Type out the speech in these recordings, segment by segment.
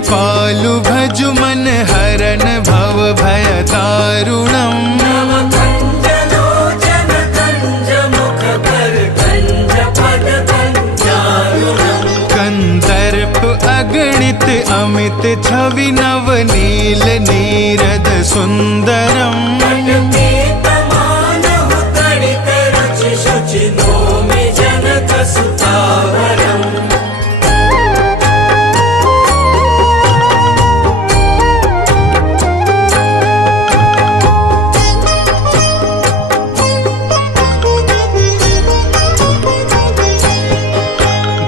कृपालु भजु मन हरन भव भय दारुणम् नवकञ्जलोचन कञ्ज मुख कर कञ्ज पद कञ्जारुणम् कंदर्प अगणित अमित छवि नव नील नीरद सुंदरम् शुचि नौमि जनक सुतावरम्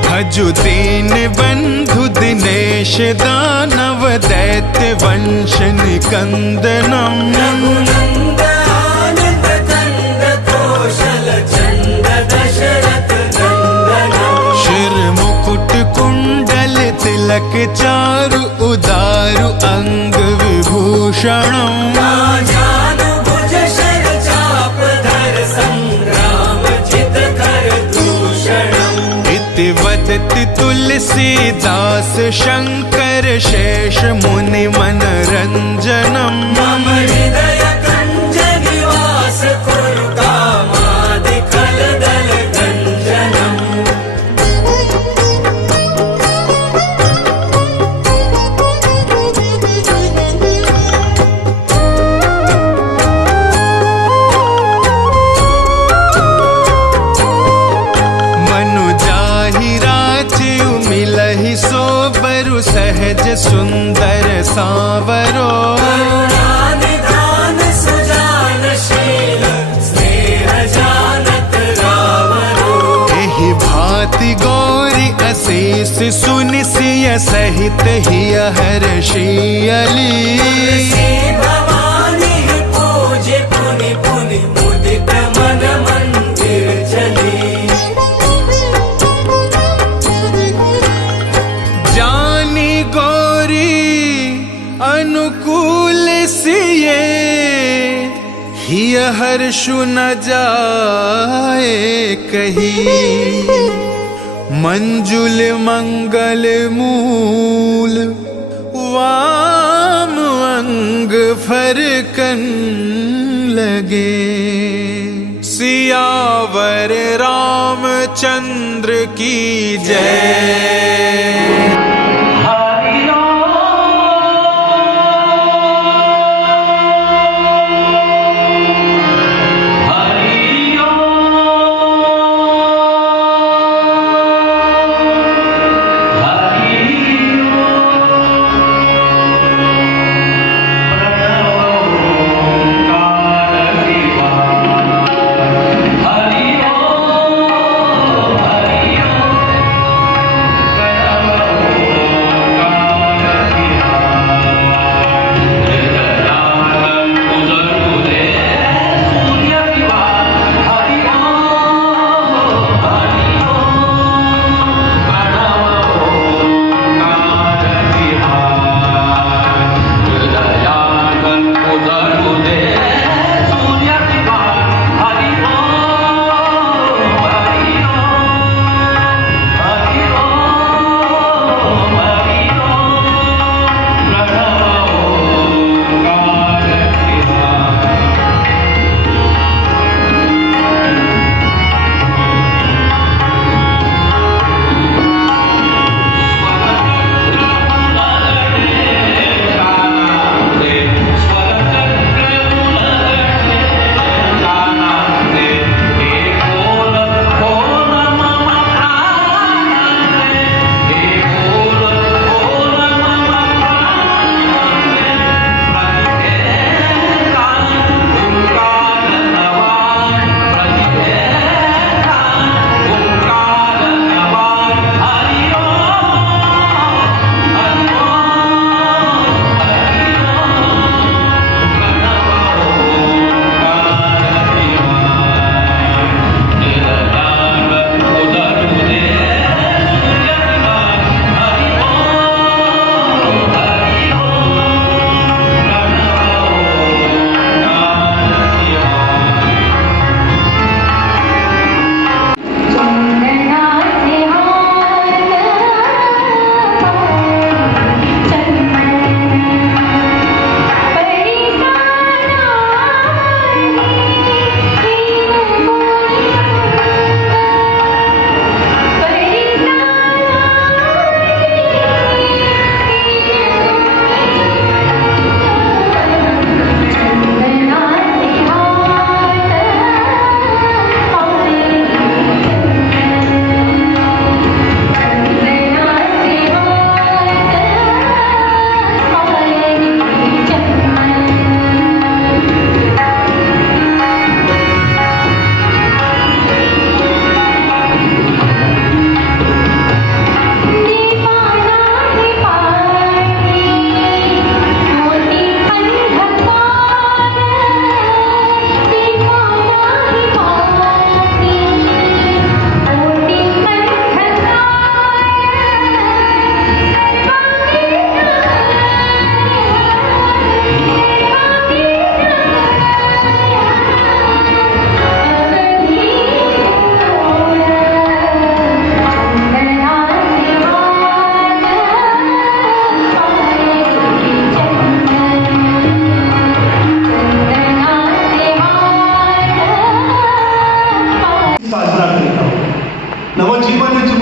भजु दीन बंधु दिनेश दानव दैत्य वंश निकंदनम् शिर मुकुट कुंडल तिलक चारु उदारु अंग विभूषणम् भुज शर चाप धर संग्राम जित कर दूषणम् इति वदति तुलसीदास शंकर शेष मुनि मनरंजनम् मम हृदय कञ्ज निवास कुरु कामादि कलदल गञ्जनम् सहज सुंदर सावरो करुणानिधान सुजानशील स्नेह जानत रावरो एहि भांति गौरी असीस सुनि सिय सहित हिय हर्षियली भवानी पूज्य पुनि पुनि मुदित मन मंदिर चली अनुकूल सिये हिय हर्षु न जाए कही मंजुल मंगल मूल वाम अंग फरकन लगे सियावर रामचंद्र की जय।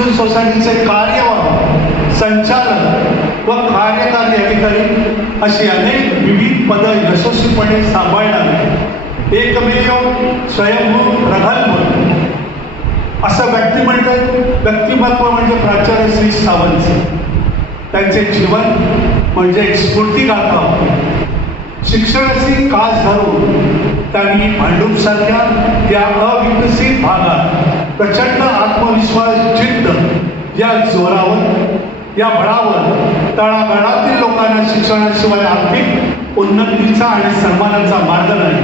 एज्युकेशन सोसायटीचे कार्यवाह, संचालक व कार्यकारी अधिकारी अशी अनेक विविध पदं यशस्वीपणे सांभाळणारे एकमेव स्वयंभू प्रगल्भ असं व्यक्तिमत्व म्हणजे प्राचार्य श्री सावंत. त्यांचे जीवन म्हणजे एक स्फूर्तिगाथा होती. शिक्षणाची कास धरून त्यांनी भांडूपसारख्या या अविकसित भागात प्रचंड आत्मविश्वास, जिद्द या जोरावर, या बळावर तळागाळातील लोकांना शिक्षणाशिवाय आर्थिक उन्नतीचा आणि सन्मानाचा मार्ग नाही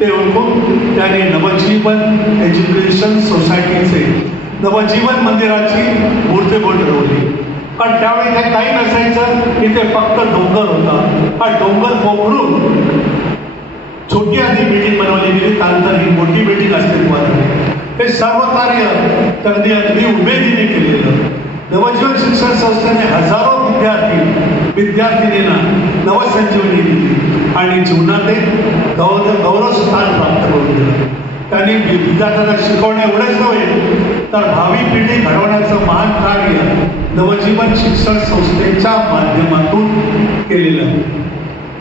ते ओळखून त्यांनी नवजीवन एज्युकेशन सोसायटीचे नवजीवन मंदिराची मूर्तिमंत ठरवली. कारण त्यावेळी इथे काही नसायचं, इथे फक्त डोंगर होता. हा डोंगर पोखरून छोटी आधी बिल्डिंग बनवली गेली, त्यानंतर ही मोठी बिल्डिंग अस्तित्वात आली. हे सर्व कार्य त्यांनी अगदी उमेदीने केलेलं. नवजीवन शिक्षण संस्थेने हजारो विद्यार्थिनींना नवसंजीवनी दिली आणि जीवनात एक गौरव स्थान प्राप्त करून दिलं. त्यांनी विद्यार्थ्यांना शिकवणे एवढेच नव्हे तर भावी पिढी घडवण्याचं महान कार्य नवजीवन शिक्षण संस्थेच्या माध्यमातून केलेलं आहे.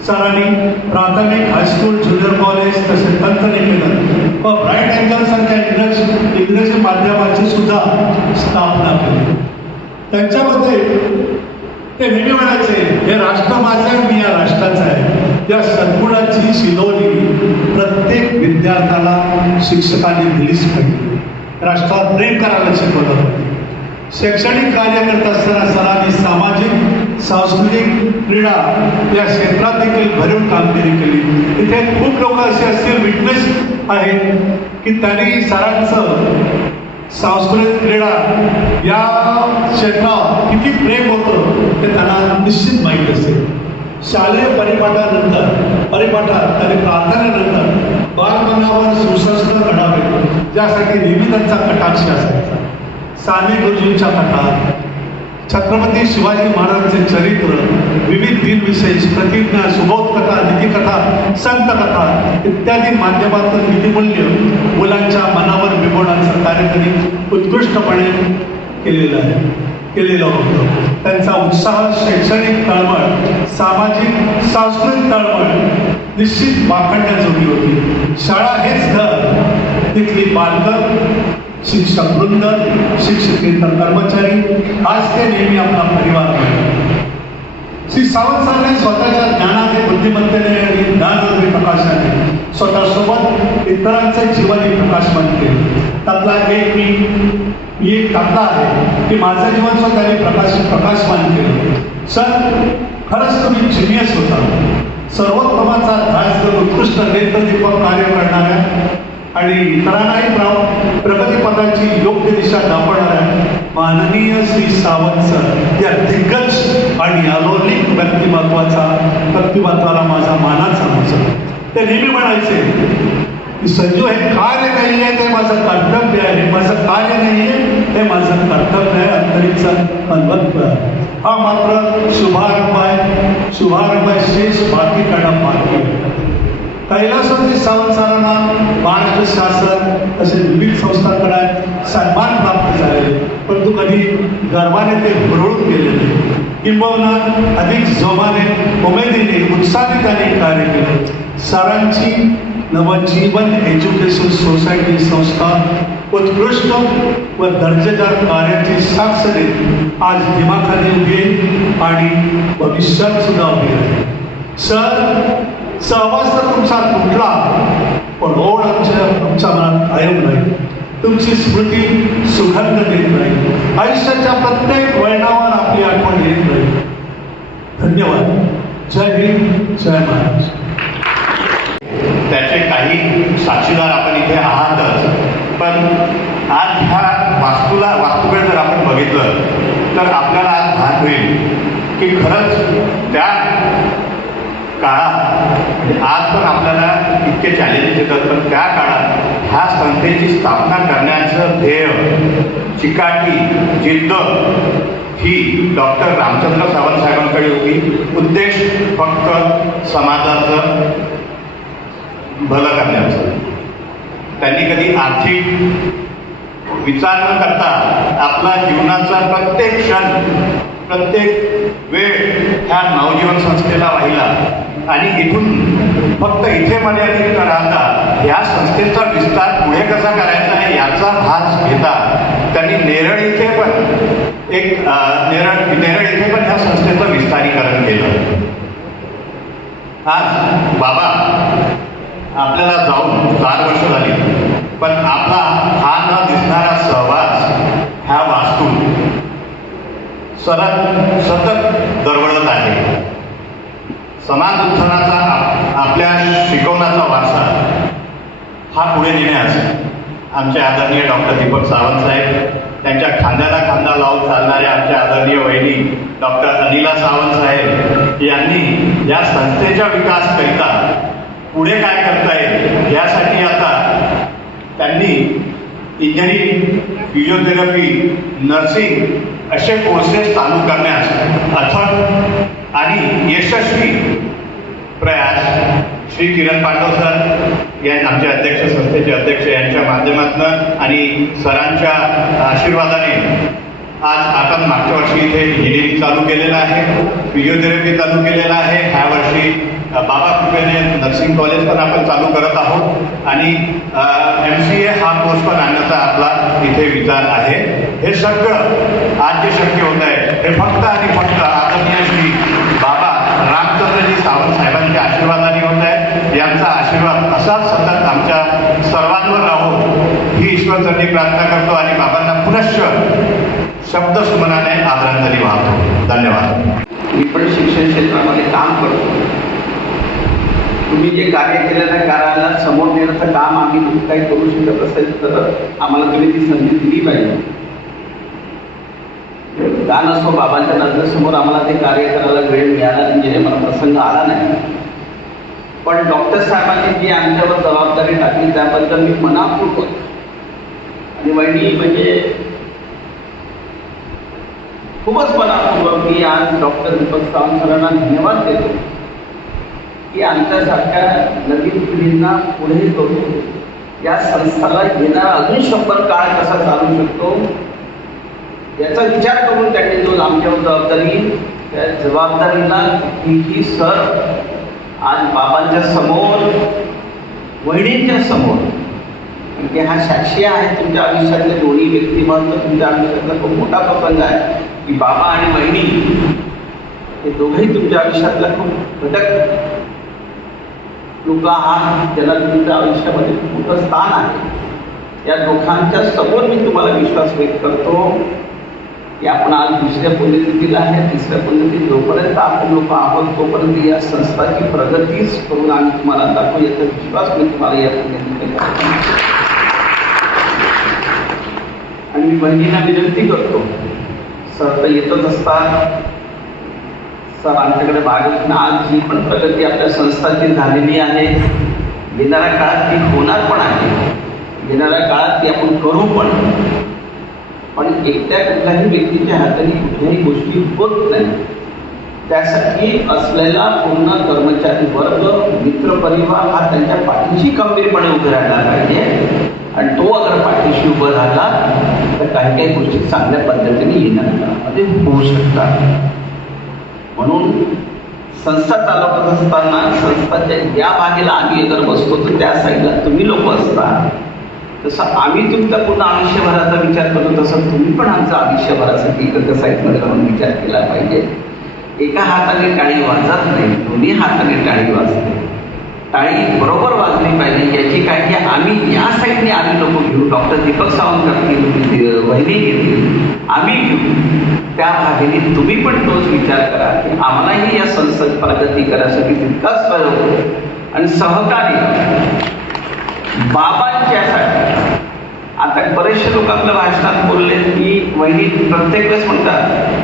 सरांनी प्राथमिक, हायस्कूल, ज्युनियर कॉलेज तसेच तंत्रनिकेतन व ब्राईट अँगल सारख्या इंग्रजी माध्यमाची सुद्धा स्थापना केली. त्यांच्यामध्ये ते नेहमी म्हणायचे, हे राष्ट्र माझं आहे, मी या राष्ट्राचं आहे. या सद्गुणाची शिदोरी प्रत्येक विद्यार्थ्याला शिक्षकांनी दिलीच पाहिजे. राष्ट्रात प्रेम करायला शिकवलं पाहिजे. शैक्षणिक कार्य करत असताना सरांनी सामाजिक, सांस्कृतिक, क्रीडा या क्षेत्रात देखील भरीव कामगिरी केली. इथे खूप लोक असे असतील, विटनेस आहेत की त्यांनी सरांचं सांस्कृतिक, क्रीडा या क्षेत्रात किती प्रेम होतं ते त्यांना निश्चित माहीत असेल. शालेय परिपाठात आणि प्रार्थनेनंतर बालमनावर सुसंस्कार घडावे यासाठी नेहमी त्यांचा कटाक्ष असायचा. साने गुरुजींच्या कथा, छत्रपती शिवाजी महाराजांचे चरित्र, विविध दिनविशेष, प्रतिज्ञा, सुबोध कथा, नीतिकथा, संत कथा इत्यादी माध्यमातून नीतिमूल्य मुलांच्या मनावर बिंबवण्याचं कार्य त्यांनी उत्कृष्टपणे केलेलं होतं. त्यांचा उत्साह, शैक्षणिक तळमळ, सामाजिक, सांस्कृतिक तळमळ निश्चित वाखाणण्याजोगी होती. शाळा हेच घर, तिथली पालक, शिक्षक वृंद, शिक्षकेतर कर्मचारी, आज ते नेहमी आपला परिवार आहे. श्री सावंत सरांनी स्वतःच्या ज्ञानाने, बुद्धिमत्तेने आणि ज्ञानरूपी प्रकाशाने स्वतःसोबत इतरांचे जीवनही प्रकाशमान केले. त्यातला एक त्यातला आहे की माझं जीवन स्वतःने प्रकाशमान केलं. सर, खरंच तुम्ही जिनियस होता. सर्वोत्तमाचा ध्यास, उत्कृष्ट नेत्रदीपक कार्य करणाऱ्या आणि इतरांनाही प्रगतीपथाची योग्य दिशा दाखवणाऱ्या माननीय श्री सावंत सर या दिग्गज आणि अलौकिक व्यक्तिमत्वाला माझा मानाचा नमस्कार. ते नेहमी म्हणायचे की संजू, हे कार्य नाही आहे, ते माझं कर्तव्य आहे. माझं कार्य नाही आहे, हे माझं कर्तव्य आहे. अंतरीचं अन्वत्व हा मात्र शुभारंभ आहे. शेष बाकी करणं बाकी आहे. कैलासवासी सावंत सरांना महाराष्ट्र शासन असे विविध संस्थांकडे सन्मान प्राप्त झालेले, परंतु कधी गर्वाने ते हुरळून गेलेले. किंबहुना अधिक जोमाने, उमेदीने, उत्साहाने त्यांनी कार्य केले. सरांची नवजीवन एज्युकेशन सोसायटी संस्था उत्कृष्ट व दर्जेदार कार्याची साक्ष देत आज दिमाखाली उभी आहे आणि भविष्यात सुद्धा उभी आहे. सर, सहवास तर तुमचा तुटला, पण ओढ आमच्या मनात कायम राहील. तुमची स्मृती सुगंध देत राहील. आयुष्याच्या प्रत्येक वळणावर आपली आठवण येत राहील. धन्यवाद. जय हिंद, जय महाराष्ट्र. त्याचे काही साक्षीदार आपण इथे आहातच, पण आज ह्या वास्तूकडे जर आपण बघितलं तर आपल्याला आज भान होईल की खरंच त्या काळात, म्हणजे आज पण आपल्याला इतके चॅलेंजेस येतात, पण त्या काळात ह्या संस्थेची स्थापना करण्याचं ध्येय, चिकाटी, जिद्द ही डॉक्टर रामचंद्र सावंत साहेबांकडे होती. उद्देश फक्त समाजाचं भलं करण्याचं. त्यांनी कधी आर्थिक विचार न करता आपला जीवनाचा प्रत्येक क्षण प्रत्येक वेळ ह्या नवजीवन संस्थेला वाहिला आणि इथून फक्त इथे मर्यादित न राहता या संस्थेचा विस्तार पुढे कसा करायचा आहे याचा भास घेता त्यांनी नेरळ इथे पण नेरळ इथे पण ह्या संस्थेचं विस्तारीकरण केलं. आज बाबा आपल्याला जाऊन 4 वर्ष झाली, पण आपला हा न दिसणारा सहवास ह्या वास्तूत सतत दरवळत आहे. समाज उत्थानाचा आपल्या शिकवण्याचा वारसा हा पुढे नेण्यास आमचे आदरणीय डॉक्टर दीपक सावंत साहेब, त्यांच्या खांद्याला खांदा लावून चालणाऱ्या आमच्या आदरणीय वहिनी डॉक्टर अनिला सावंत साहेब यांनी या संस्थेच्या विकासकरिता पुढे काय करता येईल यासाठी आता त्यांनी इंजिनिअरिंग, फिजिओथेरपी, नर्सिंग असे कोर्सेस चालू करण्यास अथक आणि यशस्वी प्रयास श्री किरण पांडव सर या आमचे अध्यक्ष, संस्थेचे अध्यक्ष यांच्या माध्यमातून आणि सरांच्या आशीर्वादाने आज आपण मागच्या वर्षी इथे इंजिनिअरिंग चालू केलेलं आहे, फिजिओथेरपी चालू केलेलं आहे. ह्या वर्षी बाबा कृपेने नर्सिंग कॉलेज पण आपण चालू करत आहोत आणि MCA हा कोर्स पण आणण्याचा आपला इथे विचार आहे. हे सगळं आज जे शक्य होत आहे हे फक्त आणि फक्त आदरणीय श्री बाबा रामचंद्रजी सावंत साहेबांच्या आशीर्वादाने होत आहे. यांचा आशीर्वाद असाच सतत आमच्या सर्वांवर राहो ही ईश्वरचरणी प्रार्थना करतो आणि बाबांना पुनश्च शब्दसुमनाने आदरांजली वाहतो. धन्यवाद. मी पण शिक्षण क्षेत्रामध्ये काम करतो. तुम्ही जे कार्य केलेल्या कार्याला समोर नेण्याचं काम आम्ही काही करू शकत असेल तर आम्हाला तुम्ही ती संधी दिली पाहिजे. का नसो बाबांच्या नजरेसमोर आम्हाला ते कार्य करायला वेळ मिळाला म्हणजे मला प्रसंग आला नाही, पण डॉक्टर साहेबांनी जी आमच्यावर जबाबदारी टाकली त्याबद्दल मी मनापूर्वक आणि वहिनी म्हणजे खूपच मनापूर्वक मी आज डॉक्टर दीपक सावंत सरांना धन्यवाद देतो की आमच्यासारख्या नवीन पिढींना पुढे करून या संस्थेला येणारा अजून 100 काळ कसा चालू शकतो याचा विचार करून त्यांनी जो आमच्यावर जबाबदारी त्या जबाबदारीला ही सर आज बाबांच्या समोर, वहिनींच्या समोर, म्हणजे हा साक्षी आहे तुमच्या आयुष्यातले दोन्ही व्यक्तिमत्व. तुमच्या आयुष्यातला खूप मोठा प्रसंग आहे की बाबा आणि वहिनी हे दोघेही तुमच्या आयुष्यातला खूप घटक लोक आहात ज्याला तुमच्या आयुष्यामध्ये खूप मोठं स्थान आहे. या दोघांच्या समोर मी तुम्हाला विश्वास व्यक्त करतो की आपण आज 2ऱ्या पुण्यतिथीला आहे. 3ऱ्या पुण्यतिथी जोपर्यंत आपण लोक आहोत तोपर्यंत या संस्थाची प्रगतीच करून आम्ही तुम्हाला दाखवू याचा विश्वास मी तुम्हाला या पुण्यतिथीला करतो. आणि मी बहिणींना विनंती करतो, सर तर येतच असतात, सर आमच्याकडे भाग आज जी पण प्रगती आपल्या संस्थाची झालेली आहे येणाऱ्या काळात ती होणार पण आहे, येणाऱ्या काळात ती आपण करू पण एकट्या कुठल्याही व्यक्तीच्या हाताने कुठल्याही गोष्टी होत नाही. त्यासाठी असलेला पूर्ण कर्मचारी वर्ग, मित्रपरिवार हा त्यांच्या पाठीशी खंबीरपणे उभे राहायला पाहिजे आणि तो अगर पाठीशी उभं राहिला तर काही काही गोष्टी चांगल्या पद्धतीने येणाऱ्या काळामध्ये होऊ शकतात. म्हणून संस्था चालवत असताना संस्थाच्या या बागेला आम्ही अगर बसतो तर त्या साईडला तुम्ही लोक असता. तसं आम्ही तुमचा पूर्ण आयुष्यभराचा विचार करतो तसं तुम्ही पण आमचा आयुष्यभरासाठी इकडच्या साईडमध्ये राहून विचार केला पाहिजे. एका हाताने टाळी वाजत नाही, दोन्ही हाताने टाळी वाजते. टाळी बरोबर वाजली पाहिजे याची काळजी आम्ही या साईडने आम्ही लोक घेऊ. डॉक्टर दीपक सावंत करतील, वहिनी घेतील, आम्ही घेऊ. त्या भागीने तुम्ही पण तोच विचार करा की आम्हालाही या संस्थेत प्रगती करायसाठी तितकाच सहयोग आणि सहकार्य बाबांच्यासाठी. आता बरेचसे लोक आपल्या भाषणात बोलले की वहिनी प्रत्येक वेळेस म्हणतात,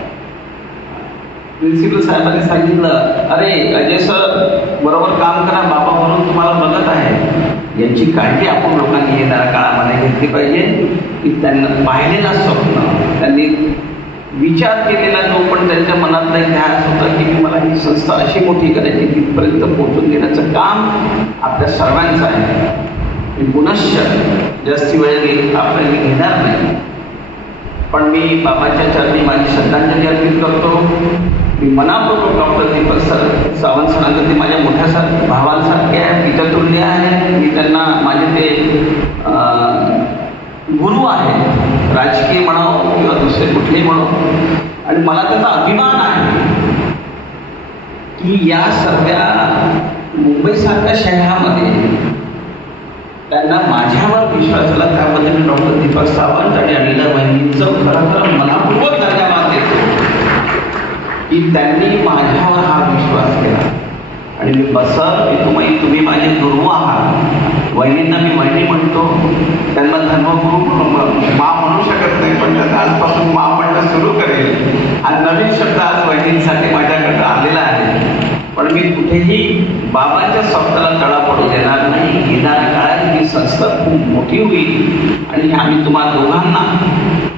प्रिन्सिपल साहेबांनी सांगितलं अरे अजय सर बरोबर काम करा, बाबा म्हणून तुम्हाला बघत आहे. याची काळजी आपण लोकांनी येणाऱ्या काळामध्ये घेतली पाहिजे की त्यांना पाहिलेला स्वप्न, त्यांनी विचार केलेला जो पण त्यांच्या मनातला एक ध्यास होता की मला ही संस्था अशी मोठी करायची तिथपर्यंत पोहोचून देण्याचं काम आपल्या सर्वांचं आहे. मी पुनश्च जास्ती वेळ आपल्याला घेणार नाही, पण मी बाबांच्या चरणी माझी श्रद्धांजली अर्पित करतो. मी मनापूर्वक डॉक्टर दीपक सावंत सरांचं ते माझ्या मोठ्या भावांसारखे आहे, पितृतुल्य आहे. मी त्यांना माझे ते गुरु आहेत, राजकीय म्हणावं किंवा दुसरे कुठलेही म्हणो. आणि मला त्याचा अभिमान आहे की या सगळ्या मुंबईसारख्या शहरामध्ये त्यांना माझ्यावर विश्वास झाला. त्याबद्दल डॉक्टर दीपक सावंत आणि अनिला बहिणींचं खरं मनापूर्वक धन्यवाद देतो की त्यांनी माझ्यावर हा विश्वास केला. आणि मी तुम्ही माझे गुरु आहात. वहिनींना मी वहिनी म्हणतो, त्यांना धर्मगुरू मा म्हणू शकत नाही, पण त्यांना आजपासून मा म्हणणं सुरू करेल. आणि नवीन शब्द आज वहिनींसाठी माझ्याकडं आलेला आहे. पण मी कुठेही बाबांच्या स्वप्नाला तडा पडू देणार नाही. येणाऱ्या काळात ही संस्था खूप मोठी होईल आणि आम्ही तुम्हाला दोघांना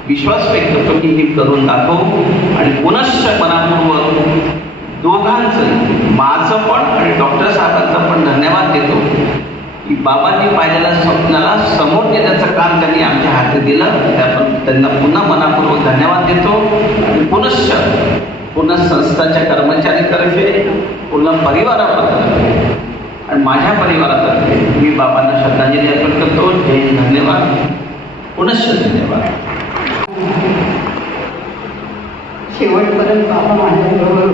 विश्वास व्यक्त करतो की हे करून दाखवू. आणि पुनश्च मनापूर्वक दोघांचं, माझं पण आणि डॉक्टर साहेबांचा पण धन्यवाद देतो की बाबांनी पाहिलेल्या स्वप्नाला समोर नेण्याचं काम त्यांनी आमच्या हाती दिलं. त्याबद्दल त्यांना पुन्हा मनापूर्वक धन्यवाद देतो. आणि पुनश्च पूर्ण संस्थाच्या कर्मचारीतर्फे, पूर्ण परिवारातर्फे आणि माझ्या परिवारातर्फे मी बाबांना श्रद्धांजली अर्पण करतो. जय हिंद, धन्यवाद, पुनश्च धन्यवाद. शेवटपर्यंत बाबा माझ्याबरोबर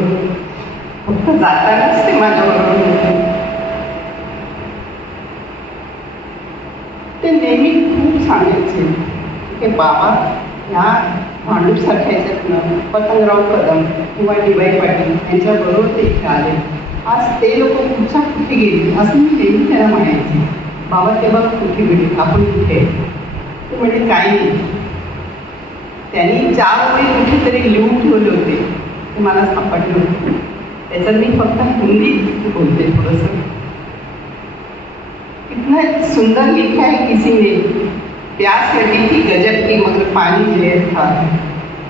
फक्त जातानाच ते माझ्याबरोबर होते. ते नेहमी खूप सांगायचे की बाबा ह्या भांडूपसारख्या ह्याच्यातनं पतंगराव कदम किंवा डी.वाय. पाटील यांच्याबरोबर ते इथे आले. आज ते लोक कुठच्या कुठे गेले असं मी नेहमी त्यांना म्हणायचे. बाबा तेव्हा कुठे गेले, आपण कुठे? ते म्हणजे काही नाही. त्यांनी 4 ओळी कुठेतरी लिहून ठेवले होते, ते मला सापडले होते. त्याच्यात मी फक्त हिंदीत बोलते थोडंसं. इतना सुंदर लिखा है किसी ने, प्यास लगी थी गजब की मगर पानी जहर था.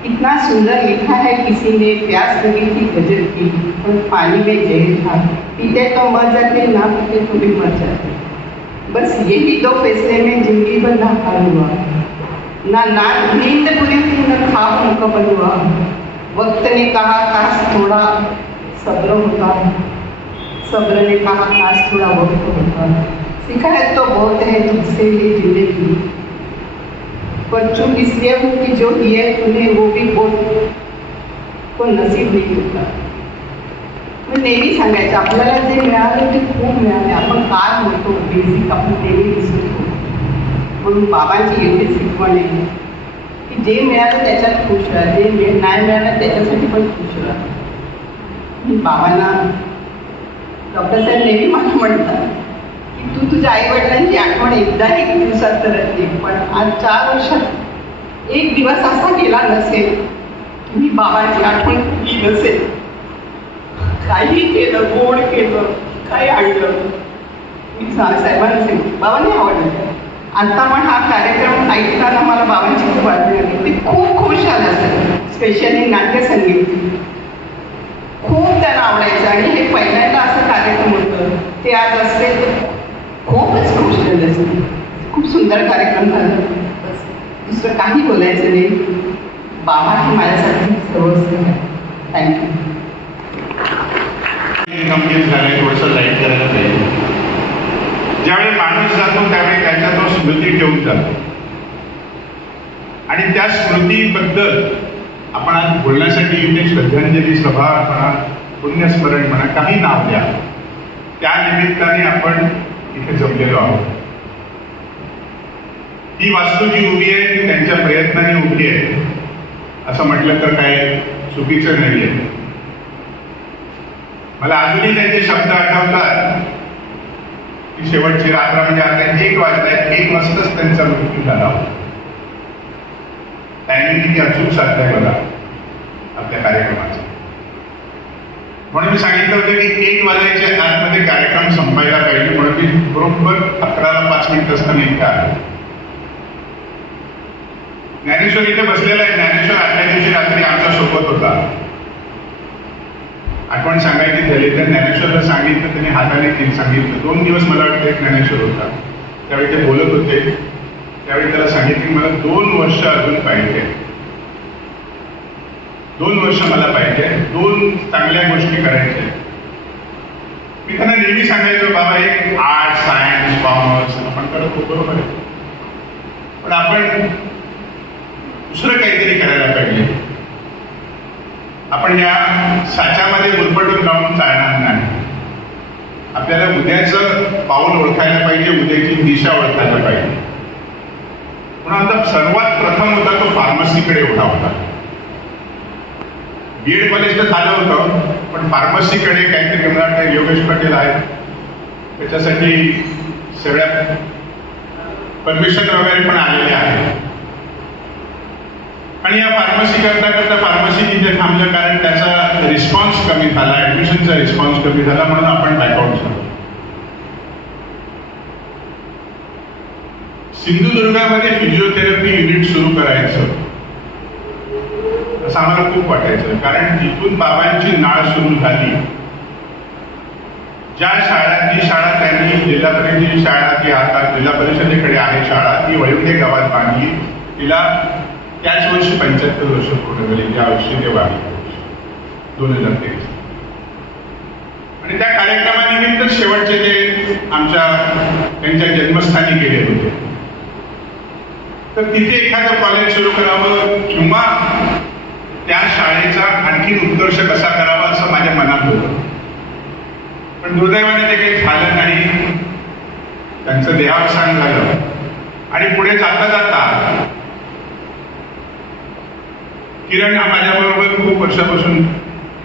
इतना सुंदर लिखा है किसी ने, प्यास लगी थी गजब की पर पानी में जहर था. पीते तो मर जाते, ना पीते तो भी मर जाते. बस यही 2 फैसले में जिंदगी भर ना हाल हुआ. ना नींद पूरी थी, न ख्वाब मुकम्मल हुआ. वक्त ने कहा काश थोड़ा सब्र होता, सब्र ने कहा काश थोड़ा वक्त होता. सीखा है तो बहुत है तुझसे ये जिंदगी, पर चूक इसलिए हूँ कि जो दिए तूने वो भी बहुत को नसीब नहीं होता. मी नेहमी सांगायचं, आपल्याला जे मिळाले ते खूप मिळाले. आपण काय म्हणतो बेसिक आपण नेहमी विसरतो. म्हणून बाबांची एवढी शिकवण आहे की जे मिळालं त्याच्यात खुश राहा, जे नाही मिळालं त्याच्यासाठी पण खुश राहा. मी बाबांना, डॉक्टर साहेब नेहमी मला म्हणतात की तू तुझ्या आईवडिलांची आठवण एकदाही दिवसात करत नाही, पण आज 4 वर्षात एक दिवस असा गेला नसेल की मी बाबांची आठवण केली नसेल. काही केलं, गोड केलं, काही आणलं, मी साहेबांचे बाबांनी आवडलं. आता पण हा कार्यक्रम ऐकताना मला बाबांची खूप आठवण आली. ते खूप खुश झालं असेल. स्पेशली नाट्यसंगीत खूप त्यांना आवडायचं आणि हे पहिल्यांदा असं कार्यक्रम होतं. ते आज असले तर खूपच खुश झालं असेल. खूप सुंदर कार्यक्रम झाला. बस दुसरं काही बोलायचं नाही. बाबा हे माझ्यासाठी सर्वस्व आहे. थँक्यू. कंप्लीट झाले, थोडंसं लाईट करायला पाहिजे. ज्यावेळी माणूस जातो त्यावेळी त्याच्या तो स्मृती ठेवून जातो आणि त्या स्मृतीबद्दल आपण आज बोलण्यासाठी इथे श्रद्धांजली सभा म्हणा, पुण्यस्मरण म्हणा, काही नाव द्या, त्या निमित्ताने आपण इथे जमलेलो आहोत. ही वास्तू जी उभी आहे ती त्यांच्या प्रयत्नाने उभी आहे असं म्हटलं तर काय चुकीचं नाही आहे. मला अजूनही त्यांचे शब्द आठवतात की शेवटची रात्र म्हणजे आता 1 वाजताय, 1 वाजताच त्यांचा मृत्यू झाला. टायमिंग किती अचूक साध्य बघा आपल्या कार्यक्रमाचं. म्हणून मी सांगितलं होतं की 1 वाजायच्या आतमध्ये कार्यक्रम संपायला पाहिजे, म्हणून मी बरोबर 11ला 5 मिनिट असताना इथे आलो. ज्ञानेश्वर इथे बसलेला आहे. ज्ञानेश्वर आदल्या दिवशी रात्री आमच्या सोबत होता. आठवण सांगायची झाली तर ज्ञानेश्वरला सांगितलं, त्यांनी हाताने सांगितलं. 2 दिवस मला वाटतं ज्ञानेश्वर होता. त्यावेळी ते बोलत होते, त्यावेळी त्याला सांगितलं मला 2 वर्ष अजून पाहिजे, 2 वर्ष मला पाहिजे, 2 चांगल्या गोष्टी करायच्या. मी त्यांना नेहमी सांगायचो बाबा एक आर्ट, सायन्स, कॉमर्स आपण करत होतो बरोबर आहे, पण आपण दुसरं काहीतरी करायला पाहिजे. आपण या साच्यामध्ये गुरफटून राहून चालणार नाही. आपल्याला उद्याचं पाऊल ओळखायला पाहिजे, उद्याची दिशा ओळखायला पाहिजे. म्हणून आता सर्वात प्रथम होता तो फार्मसीकडे उठा होता. बीएड कॉलेज तर झालं होतं, पण फार्मसीकडे काहीतरी मला योगेश पटेल आहेत, त्याच्यासाठी सगळ्या परमिशन वगैरे पण आलेले आहेत. आणि या फार्मसी करता फार्मसी तिथे थांबलं, कारण त्याचा रिस्पॉन्स कमी झाला, ऍडमिशनचा रिस्पॉन्स कमी झाला, म्हणून आपण बॅकआउट झालो. सिंधुदुर्गामध्ये फिजिओथेरपी युनिट सुरू करायचं असं आम्हाला खूप वाटायचं, कारण जिथून बाबांची नाळ सुरू झाली, जी शाळा त्यांनी जिल्हा परिषदेची शाळा ती आता जिल्हा परिषदेकडे आहे शाळा, ती वळवणे गावात बांधली. तिला त्याच वर्षी 75 वर्ष पूर्ण झाली, ज्या वर्षी ते वाढली 2023. आणि त्या कार्यक्रमानिमित्त शेवटचे ते त्यांच्या जन्मस्थानी गेले होते. तर तिथे एखादं कॉलेज सुरू करावं किंवा त्या शाळेचा आणखी उत्कर्ष कसा करावा असं माझ्या मनात होतं. पण दुर्दैवाने ते काही झालं नाही. त्यांचं देहावसान झालं आणि पुढे जाता जाता किरण हा माझ्याबरोबर खूप वर्षापासून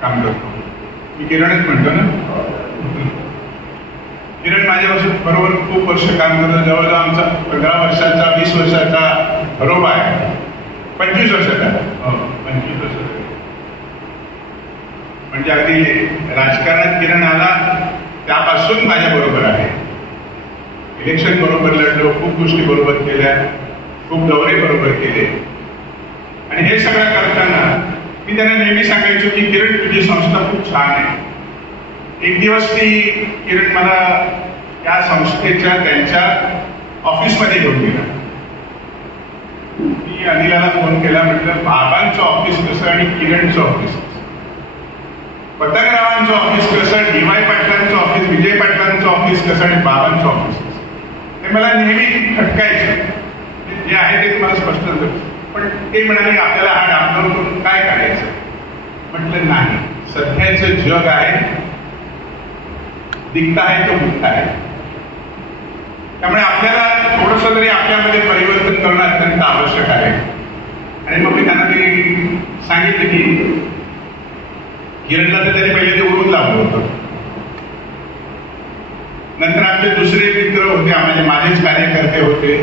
काम करतो. मी किरणच म्हणतो ना. किरण माझ्यापासून बरोबर खूप वर्ष काम करतो. जवळजवळ आमचा 15 वर्षाचा 20 वर्षाचा बरोबर आहे. 25 वर्षाचा 25 वर्षाचा म्हणजे अगदी राजकारणात किरण आला त्यापासून माझ्या बरोबर आहे. इलेक्शन बरोबर लढलो, खूप गोष्टी बरोबर केल्या, खूप दौरे बरोबर केले. आणि हे सगळं करताना मी त्यांना नेहमी सांगायचो की किरण तुझी संस्था खूप छान आहे. एक दिवस ती किरण मला त्या संस्थेच्या त्यांच्या ऑफिसमध्ये घेऊन गेला. मी अनिलाला फोन केला, म्हटलं बाबांचं ऑफिस कसं आणि किरणचं ऑफिस कसं, पतंगरावांचं ऑफिस कसं, DY पाटलांचं ऑफिस, विजय पाटलांचं ऑफिस कसं आणि बाबांचं ऑफिस कसं. ते मला नेहमी खटकायचं. जे आहे ते तुम्हाला स्पष्ट होतं. पण ते म्हणाले आपल्याला हा डाक्टर करून काय करायचं. म्हटलं नाही, सध्याचं जग आहे, दिखता आहे तो मुक्त आहे. त्यामुळे आपल्याला थोडंसं तरी आपल्यामध्ये परिवर्तन करणं अत्यंत आवश्यक आहे. आणि मग मी त्यांना ते सांगितलं की किरणला तर त्यांनी पहिले ते उडून लावलं होतं. नंतर आपले दुसरे मित्र होते, माझेच कार्यकर्ते होते,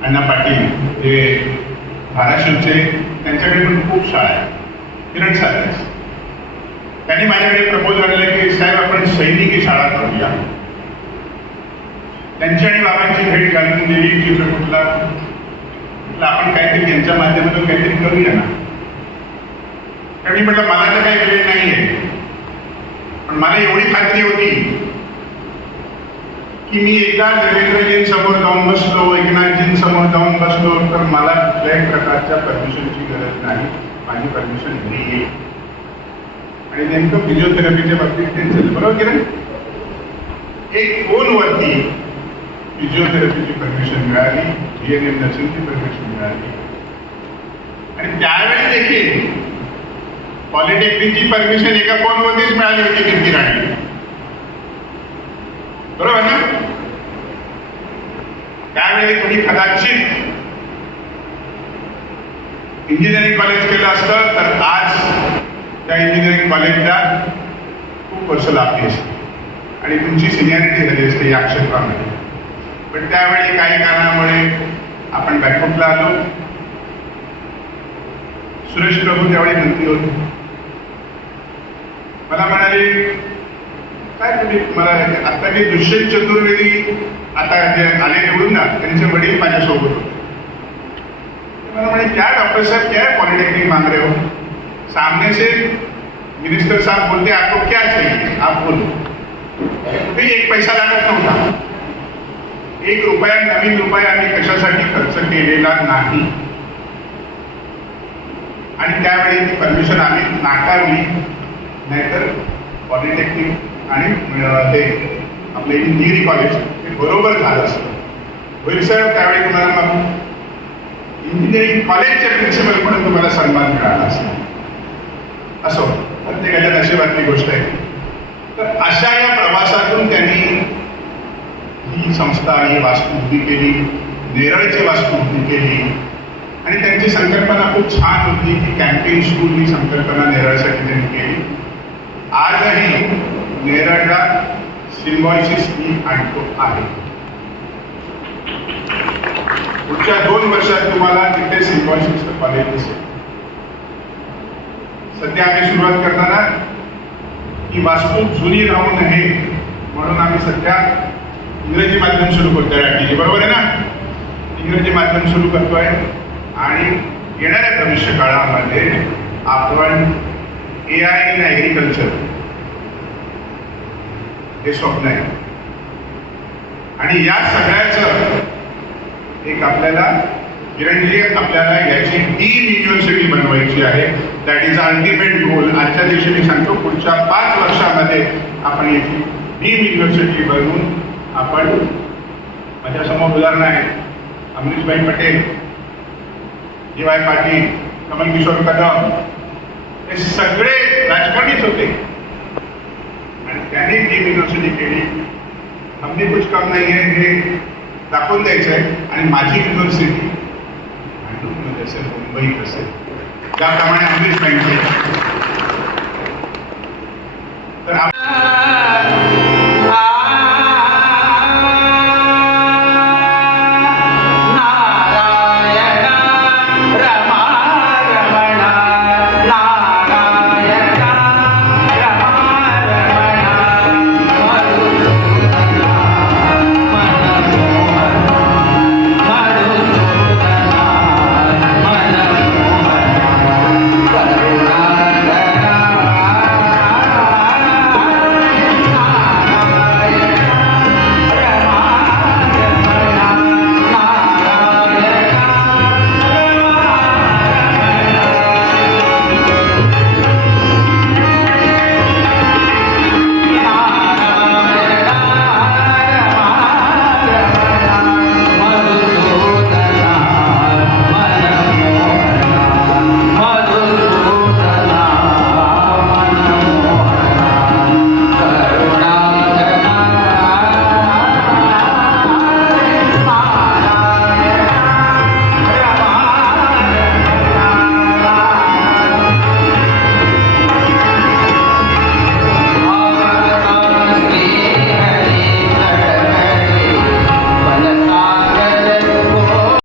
अण्णा पाटील, हे धाराशिवचे, त्यांच्याकडे पण खूप शाळा आहे, किरण सारख्याच. त्यांनी माझ्याकडे प्रपोज आणलं की साहेब आपण सैनिकी शाळा करूया. त्यांची आणि बाबांची भेट घालून दिली. चित्रकूटला आपण काहीतरी त्यांच्या माध्यमातून काहीतरी करूया ना. त्यांनी म्हटलं मला तर काही वेळ नाही आहे, पण मला एवढी खात्री होती की मी एकदा देवेंद्रजींसमोर जाऊन बसलो, एकनाथजींसमोर जाऊन बसलो तर मला कुठल्याही प्रकारच्या परमिशनची गरज नाही, माझी परमिशन घरी येईल. आणि नेमकं फिजिओथेरपीच्या बाबतीत तेच झालं, बरोबर की नाही. एक फोनवरती फिजिओथेरपीची परमिशन मिळाली, GNM नर्सिंगची परमिशन मिळाली. आणि त्यावेळी देखील पॉलिटेक्निकची परमिशन एका फोनवरतीच मिळाली होती कीर्ती राणी, बरोबर ना. त्यावेळी तुम्ही कदाचित इंजिनिअरिंग कॉलेज केलं असतं तर आज त्या इंजिनिअरिंग कॉलेजला खूप वर्ष लागली असते आणि तुमची सिनियरिटी झाली असते या क्षेत्रामध्ये. पण त्यावेळी काही कारणामुळे आपण बॅकफुटला आलो. सुरेश प्रभू त्यावेळी मंत्री होते. मला म्हणाले काय तुम्ही मला आता जे दुष्यंत चतुर्वेदी आता जे आले निवडून ना, त्यांचे वडील माझ्यासोबत होते. मला म्हणे क्या डॉक्टर साहब क्या है पॉलिटेक्निक मांग रहे हो. सामने से मिनिस्टर साहब बोलते आपको क्या चाहिए आप बोलो. कुठेही एक पैसा लागत नव्हता. एक रुपया, नवीन रुपया आम्ही कशासाठी खर्च केलेला नाही. आणि त्यावेळी ती परमिशन आम्ही नाकारली. नाहीतर पॉलिटेक्निक आणि हे आपले इंजिनिअरिंग कॉलेज हे बरोबर झालं असतं. होईल साहेब, त्यावेळी तुम्हाला मग इंजिनिअरिंग कॉलेजचे प्रिन्सिपल म्हणून तुम्हाला सन्मान मिळाला असतो. असो, प्रत्येकाच्या नशिबातली गोष्ट आहे. तर अशा या प्रवासातून त्यांनी ही संस्था, ही वास्तू उभी केली, नेरळची वास्तू उभी केली. आणि त्यांची संकल्पना खूप छान होती की कॅम्पेन स्कूल ही संकल्पना नेरळसाठी त्यांनी केली. आजही नेरळला सिम्बॉयसिस ही आणतो आहे. पुढच्या 2 वर्षात तुम्हाला तिथे सिम्बॉयसिसचं कॉलेज दिसेल. सध्या आम्ही सुरुवात करताना ही वास्तू जुनी राहू नये म्हणून आम्ही सध्या इंग्रजी माध्यम सुरू करतोय. राठी बरोबर आहे ना, इंग्रजी माध्यम सुरू करतोय. आणि येणाऱ्या भविष्य काळामध्ये आपण AI इन ॲग्रिकल्चर हे स्वप्न आहे. आणि या सगळ्याचं एक आपल्याला गिरंजी आपल्याला याची डीम युनिव्हर्सिटी बनवायची आहे. That is ultimate goal. आजच्या दिवशी मी सांगतो, पुढच्या 5 वर्षामध्ये आपण याची डीम युनिव्हर्सिटी बनवून आपण, माझ्यासमोर उदाहरण आहे, अमरीशभाई पटेल, जी.वाय. पाटील, कमल किशोर कदम, हे सगळे राजकारणीच होते आणि त्यांनी डीम युनिव्हर्सिटी केली. हमने कुछ कम नाही आहे हे दाखवून द्यायचं आहे. आणि माझी युनिव्हर्सिटी असेल, मुंबईत असेल, त्याप्रमाणे अमरीशभाईंची